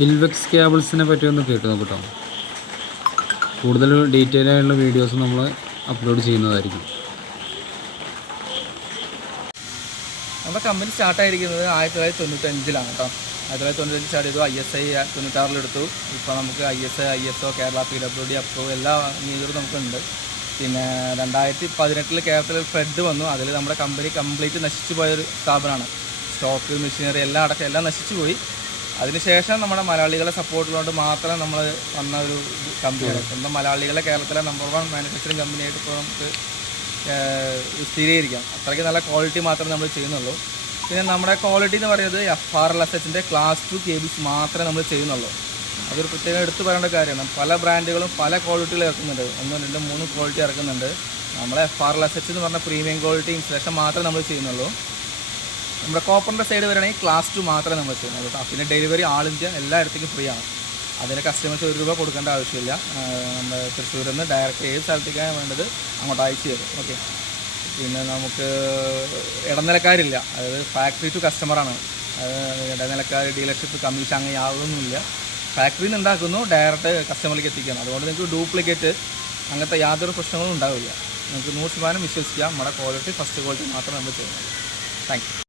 ഇൽവെക്സ് കേബിൾസിനെ പറ്റി ഒന്ന് കേട്ട് നോക്കട്ടോ. കൂടുതൽ ഡീറ്റെയിൽ ആയിട്ടുള്ള വീഡിയോസ് നമ്മൾ അപ്ലോഡ് ചെയ്യുന്നതായിരിക്കും. നമ്മുടെ കമ്പനി സ്റ്റാർട്ടായിരിക്കുന്നത് 1995 കേട്ടോ. 1995 സ്റ്റാർട്ട് ചെയ്തു. ISI 96 എടുത്തു. ഇപ്പോൾ നമുക്ക് ISI, ISO, Kerala PWD approve എല്ലാ അംഗീകാരവും നമുക്കുണ്ട്. പിന്നെ 2018 കേരളത്തിൽ ഫ്ലഡ് വന്നു. അതിൽ നമ്മുടെ കമ്പനി കംപ്ലീറ്റ് നശിച്ചു പോയൊരു സ്ഥാപനമാണ്. സ്റ്റോക്ക്, മെഷീനറി എല്ലാം അടക്കം എല്ലാം നശിച്ചു പോയി. അതിനുശേഷം നമ്മുടെ മലയാളികളെ സപ്പോർട്ടുള്ളതുകൊണ്ട് മാത്രം നമ്മൾ വന്ന ഒരു കമ്പനിയാണ്. സ്വന്തം മലയാളികളെ കേരളത്തിലെ നമ്പർ 1 മാനുഫാക്ചറിങ് കമ്പനിയായിട്ട് ഇപ്പോൾ നമുക്ക് സ്ഥിരീകരിക്കാം. അത്രയ്ക്ക് നല്ല ക്വാളിറ്റി മാത്രമേ നമ്മൾ ചെയ്യുന്നുള്ളൂ. പിന്നെ നമ്മുടെ ക്വാളിറ്റി എന്ന് പറയുന്നത് FRLSHൻ്റെ ക്ലാസ് 2 കേബിൾസ് മാത്രമേ നമ്മൾ ചെയ്യുന്നുള്ളൂ. അതൊരു പ്രത്യേകം എടുത്തു പറയേണ്ട കാര്യമാണ്. പല ബ്രാൻഡുകളും പല ക്വാളിറ്റികൾ ഇറക്കുന്നുണ്ട്. 1, 2, 3 ക്വാളിറ്റി ഇറക്കുന്നുണ്ട്. നമ്മൾ FRLSH എന്ന് പറഞ്ഞ പ്രീമിയം ക്വാളിറ്റി ഇൻസ്റ്റലേഷൻ മാത്രമേ നമ്മൾ ചെയ്യുന്നുള്ളൂ. നമ്മുടെ കോപ്പറിൻ്റെ സൈഡ് വരികയാണെങ്കിൽ ക്ലാസ് 2 മാത്രമേ നമ്മൾ ചെയ്യുന്നുള്ളൂ. പിന്നെ ഡെലിവറി ആൾ ഇന്ത്യ എല്ലായിടത്തേക്കും ഫ്രീ ആണ്. അതിന് കസ്റ്റമേഴ്സ് ₹1 കൊടുക്കേണ്ട ആവശ്യമില്ല. നമ്മുടെ തൃശ്ശൂരിൽ നിന്ന് ഡയറക്റ്റ് ഏത് സ്ഥലത്തേക്കാണ് വേണ്ടത് അങ്ങോട്ട് അയച്ചു തരും. ഓക്കെ. പിന്നെ നമുക്ക് ഇടനിലക്കാരില്ല. അതായത് ഫാക്ടറി ടു കസ്റ്റമറാണ്. ഇടനിലക്കാർ, ഡീലർഷിപ്പ്, കമ്മീഷൻ അങ്ങനെ യാതൊന്നുമില്ല. ഫാക്ടറിയിൽ നിന്ന് ഉണ്ടാക്കുന്നു, ഡയറക്റ്റ് കസ്റ്റമറിലേക്ക് എത്തിക്കണം. അതുകൊണ്ട് നിങ്ങൾക്ക് ഡ്യൂപ്ലിക്കേറ്റ് അങ്ങനത്തെ യാതൊരു പ്രശ്നങ്ങളും ഉണ്ടാവില്ല. നിങ്ങൾക്ക് 100% വിശ്വസിക്കാം. നമ്മുടെ ക്വാളിറ്റി ഫസ്റ്റ് ക്വാളിറ്റി മാത്രമേ നമ്മൾ ചെയ്യുന്നത്. Thank you.